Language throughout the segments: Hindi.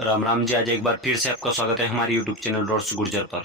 राम राम जी। आज एक बार फिर से आपका स्वागत है हमारे यूट्यूब चैनल रॉड्स गुर्जर पर।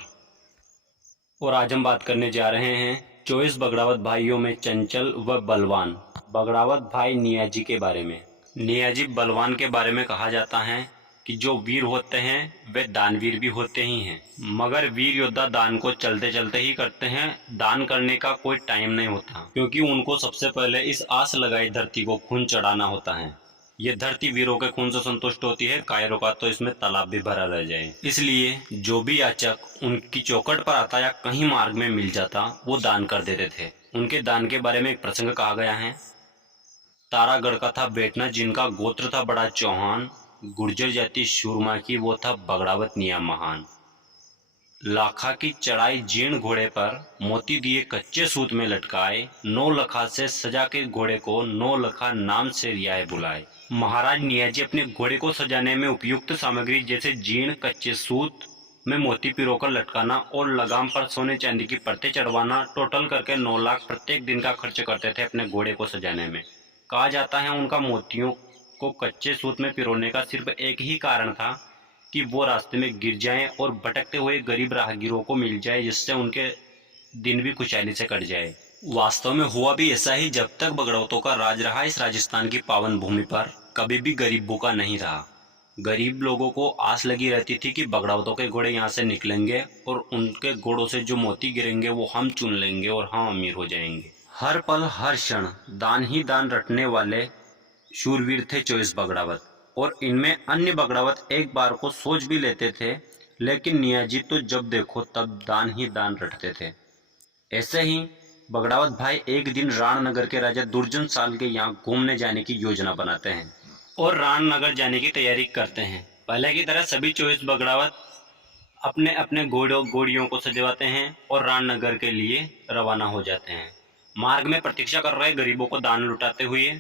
और आज हम बात करने जा रहे हैं 24 बगड़ावत भाइयों में चंचल व बलवान बगड़ावत भाई नियाजी के बारे में। नियाजी बलवान के बारे में कहा जाता है कि जो वीर होते हैं वे दानवीर भी होते ही हैं, मगर वीर योद्धा दान को चलते चलते ही करते हैं। दान करने का कोई टाइम नहीं होता, क्योंकि उनको सबसे पहले इस आस लगाई धरती को खून चढ़ाना होता है। ये धरती वीरों के खून से संतुष्ट होती है, कायरों का तो इसमें तालाब भी भरा रह जाए। इसलिए जो भी याचक उनकी चौखट पर आता या कहीं मार्ग में मिल जाता वो दान कर देते थे। उनके दान के बारे में एक प्रसंग कहा गया है। तारागढ़ का था बेटना, जिनका गोत्र था बड़ा चौहान। गुर्जर जाति शूरमा की, वो था बगड़ावत निया महान। लाखा की चढ़ाई जीर्ण घोड़े पर, मोती दिए कच्चे सूत में लटकाए। 9 लखा से सजा के घोड़े को, 9 लखा नाम से रियाए बुलाए। महाराज नियाजी अपने घोड़े को सजाने में उपयुक्त सामग्री जैसे जीर्ण, कच्चे सूत में मोती पिरोकर लटकाना और लगाम पर सोने चांदी की परतें चढ़वाना, टोटल करके 9 लाख प्रत्येक दिन का खर्च करते थे अपने घोड़े को सजाने में। कहा जाता है उनका मोतियों को कच्चे सूत में पिरोने का सिर्फ एक ही कारण था कि वो रास्ते में गिर जाएं और भटकते हुए गरीब राहगीरों को मिल जाए, जिससे उनके दिन भी खुशहाली से कट जाए। वास्तव में हुआ भी ऐसा ही। जब तक बगड़ौतों का राज रहा इस राजस्थान की पावन भूमि पर, कभी भी गरीब भूखा नहीं रहा। गरीब लोगों को आस लगी रहती थी कि बगड़ौतों के घोड़े यहाँ से निकलेंगे और उनके घोड़ों से जो मोती गिरेंगे वो हम चुन लेंगे और हम अमीर हो जाएंगे। हर पल हर क्षण दान ही दान रटने वाले शूरवीर थे 24 बगड़ावत। और इनमें अन्य बगड़ावत एक बार को सोच भी लेते थे, लेकिन नियाजी तो जब देखो तब दान ही दान रटते थे। ऐसे ही बगड़ावत भाई एक दिन राणनगर के राजा दुर्जन साल के यहाँ घूमने जाने की योजना बनाते हैं और राणनगर जाने की तैयारी करते हैं। पहले की तरह सभी 24 बगड़ावत अपने अपने घोड़ियों को सजवाते हैं और राणनगर के लिए रवाना हो जाते हैं। मार्ग में प्रतीक्षा कर रहे गरीबों को दान लुटाते हुए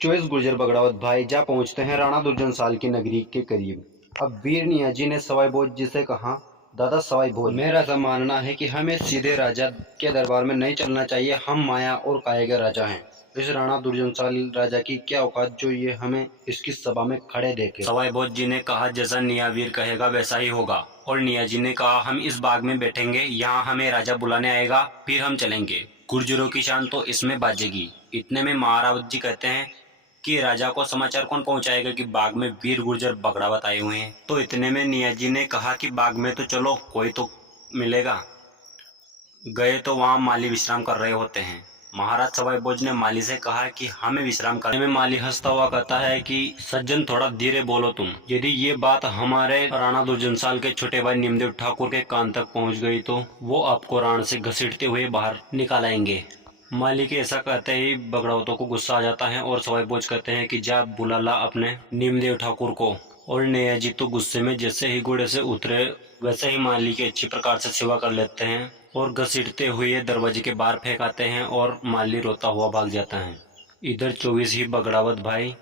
24 गुर्जर बगड़ावत भाई जा पहुंचते हैं राणा दुर्जन साल की नगरी के करीब। अब वीर नियाजी ने सवाई भोज जी से कहा, दादा सवाई भोज, मेरा ऐसा मानना है कि हमें सीधे राजा के दरबार में नहीं चलना चाहिए। हम माया और काया के राजा हैं। इस राणा दुर्जनशाल राजा की क्या औकात जो ये हमें इसकी सभा में खड़े देखे। सवाई भोज जी ने कहा, जैसा नियावीर कहेगा वैसा ही होगा। और नियाजी ने कहा, हम इस बाग में बैठेंगे, यहाँ हमें राजा बुलाने आएगा, फिर हम चलेंगे। गुर्जरों की शान तो इसमें बाजेगी। इतने में महारावत जी कहते हैं कि राजा को समाचार कौन पहुंचाएगा कि बाग में वीर गुर्जर बगड़ावत आए हुए हैं। तो इतने में नियाजी ने कहा कि बाग में तो चलो, कोई तो मिलेगा। गए तो वहां माली विश्राम कर रहे होते हैं। महाराज सवाई भोज ने माली से कहा कि हमें विश्राम करने में। माली हंसता हुआ कहता है कि सज्जन थोड़ा धीरे बोलो तुम। यदि ये बात हमारे राणा दुर्जनसाल के छोटे भाई निमदेव ठाकुर के कान तक पहुंच गई तो वो आपको राण से घसीटते हुए बाहर निकालेंगे। माली के ऐसा कहते ही बगड़ावतों को गुस्सा आ जाता है और सवाई भोज कहते हैं कि जा बुला ला अपने नीमदेव ठाकुर को। और नियाजी तो गुस्से में जैसे ही घोड़े से उतरे वैसे ही माली की अच्छी प्रकार से सेवा कर लेते हैं और घसीटते हुए दरवाजे के बाहर फेंक आते हैं और माली रोता हुआ भाग जाता है। इधर 24 ही बगड़ावत भाई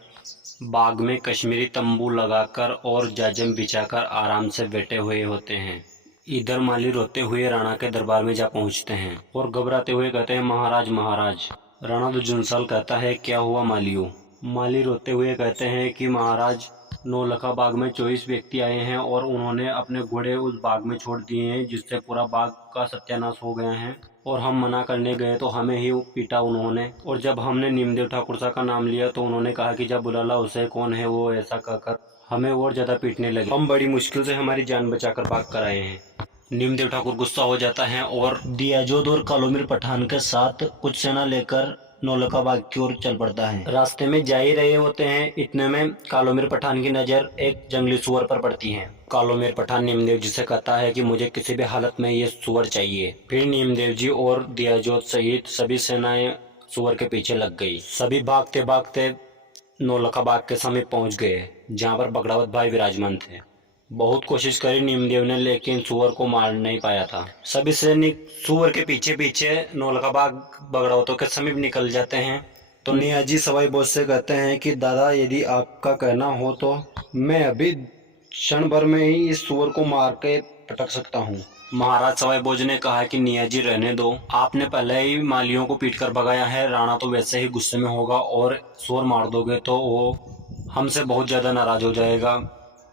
बाग में कश्मीरी तंबू लगाकर और जाजम बिछाकर आराम से बैठे हुए होते हैं। इधर माली रोते हुए राणा के दरबार में जा पहुंचते हैं और घबराते हुए कहते हैं, महाराज महाराज। राणा दुर्जनसाल कहता है, क्या हुआ मालियो। माली रोते हुए कहते हैं कि महाराज, 9 लखा बाग में 24 व्यक्ति आए हैं और उन्होंने अपने घोड़े उस बाग में छोड़ दिए हैं, जिससे पूरा बाग का सत्यानाश हो गया है। और हम मना करने गए तो हमें ही पीटा उन्होंने। और जब हमने नीमदेव ठाकुर सा का नाम लिया तो उन्होंने कहा कि जब बुला ला उसे, कौन है वो, ऐसा कहकर हमें और ज्यादा पीटने लगे। हम बड़ी मुश्किल से हमारी जान बचाकर भाग कर आए हैं। नीमदेव ठाकुर गुस्सा हो जाता है और दियाजोद और कालोमीर पठान के साथ कुछ सेना लेकर 9 लखा बाग की ओर चल पड़ता है। रास्ते में जा ही रहे होते हैं, इतने में कालोमीर पठान की नजर एक जंगली सुअर पर पड़ती है। कालोमीर पठान नीमदेव जी से कहता है कि मुझे किसी भी हालत में ये सुअर चाहिए। फिर नीमदेव जी और दियाजोद सहित सभी सेनाएं सुअर के पीछे लग गई। सभी भागते भागते 9 लखा बाग के समीप पहुंच गए, जहाँ पर बगड़ावत भाई विराजमान थे। बहुत कोशिश करी नीमदेव ने, लेकिन सुअर को मार नहीं पाया था। सभी सैनिक सुअर के पीछे पीछे 9 लखा बाग बगड़ावतों के समीप निकल जाते हैं। तो नियाजी सवाई भोज से कहते हैं कि दादा, यदि आपका कहना हो तो मैं अभी क्षण भर में ही इस सुअर को मार के पटक सकता हूँ। महाराज सवाई भोज ने कहा कि नियाजी रहने दो, आपने पहले ही मालियों को पीट कर भगाया है। राणा तो वैसे ही गुस्से में होगा और सुअर मार दोगे तो वो हमसे बहुत ज्यादा नाराज हो जाएगा।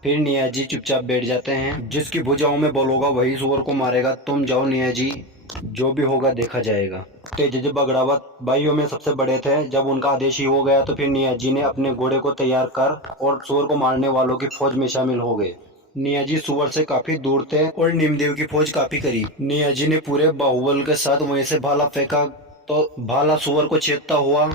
फिर नियाजी चुपचाप बैठ जाते हैं। जिसकी भुजाओं में बल होगा वही सुअर को मारेगा, तुम जाओ नियाजी, जो भी होगा देखा जाएगा। तेजजी बगड़ावत भाइयों में सबसे बड़े थे। जब उनका आदेश ही हो गया तो फिर नियाजी ने अपने घोड़े को तैयार कर और सुअर को मारने वालों की फौज में शामिल हो गए। नियाजी सुअर से काफी दूर थे और नीमदेव की फौज काफी करीब। नियाजी ने पूरे बाहुबल के साथ वहीं से भाला फेंका तो भाला सुअर को छेदता हुआ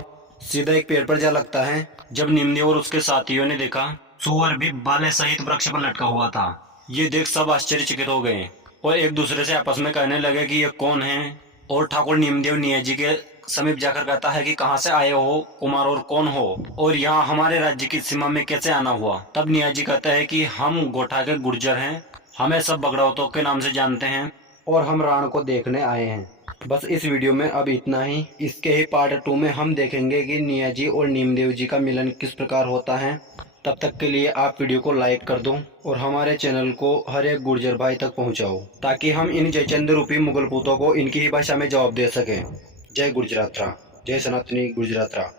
सीधा एक पेड़ पर जा लगता है। जब नीमदेव और उसके साथियों ने देखा सुअर भी भाले सहित वृक्ष पर लटका हुआ था, ये देख सब आश्चर्यचकित हो गए और एक दूसरे से आपस में कहने लगे कि ये कौन है। और ठाकुर नीमदेव नियाजी के समीप जाकर कहता है कि कहाँ से आए हो कुमार और कौन हो और यहाँ हमारे राज्य की सीमा में कैसे आना हुआ। तब नियाजी कहता है कि हम गोठा के गुर्जर हैं, हमें सब बगड़ावतों के नाम से जानते हैं और हम राण को देखने आए हैं। बस इस वीडियो में अब इतना ही। इसके ही पार्ट 2 में हम देखेंगे कि नियाजी और नीमदेव जी का मिलन किस प्रकार होता है। तब तक के लिए आप वीडियो को लाइक कर दो और हमारे चैनल को हर एक गुर्जर भाई तक पहुंचाओ ताकि हम इन जयचंद रूपी मुगल पूतों को इनकी ही भाषा में जवाब दे सकें। जय गुजरात, जय सनातनी गुजरात।